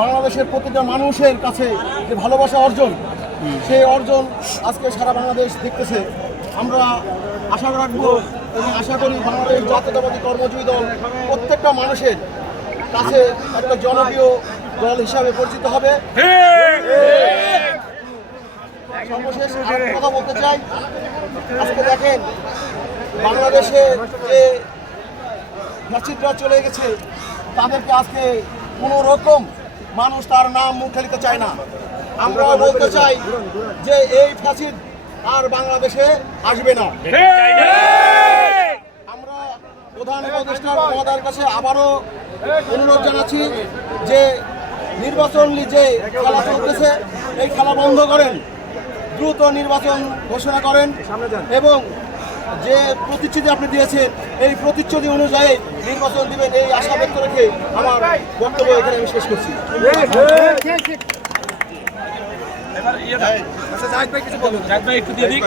বাংলাদেশের প্রতিটা মানুষের কাছে যে ভালোবাসা অর্জন, সেই অর্জন আজকে সারা বাংলাদেশ দেখতেছে। আমরা আশা রাখবো এবং আশা করি বাংলাদেশ জাতীয়তাবাদী কর্মজীবী দল প্রত্যেকটা মানুষের কাছে একটা জনপ্রিয় দল হিসাবে পরিচিত হবে। সর্বশেষ আরেকটা কথা বলতে চাই, আজকে দেখেন বাংলাদেশে যে ফ্যাসিস্টরা চলে গেছে, তাদেরকে আজকে কোনো রকম মানুষ তার নাম মুখে নিতে চায় না। আমরা বলতে চাই যে এই ফ্যাসিস্ট আর বাংলাদেশে আসবে না। আমরা প্রধান উপদেষ্টা মহোদয়ের কাছে আবারও অনুরোধ জানাচ্ছি যে নির্বাচন যে খেলা চলতেছে, এই খেলা বন্ধ করেন, দ্রুত নির্বাচন ঘোষণা করেন এবং যে প্রতিশ্রুতি আপনি দিয়েছেন এই প্রতিশ্রুতি অনুযায়ী নির্বাচন দিবেন, এই আশা ব্যক্ত রেখে আমার বক্তব্য এখানে আমি শেষ করছি। একটু দিয়ে দিক।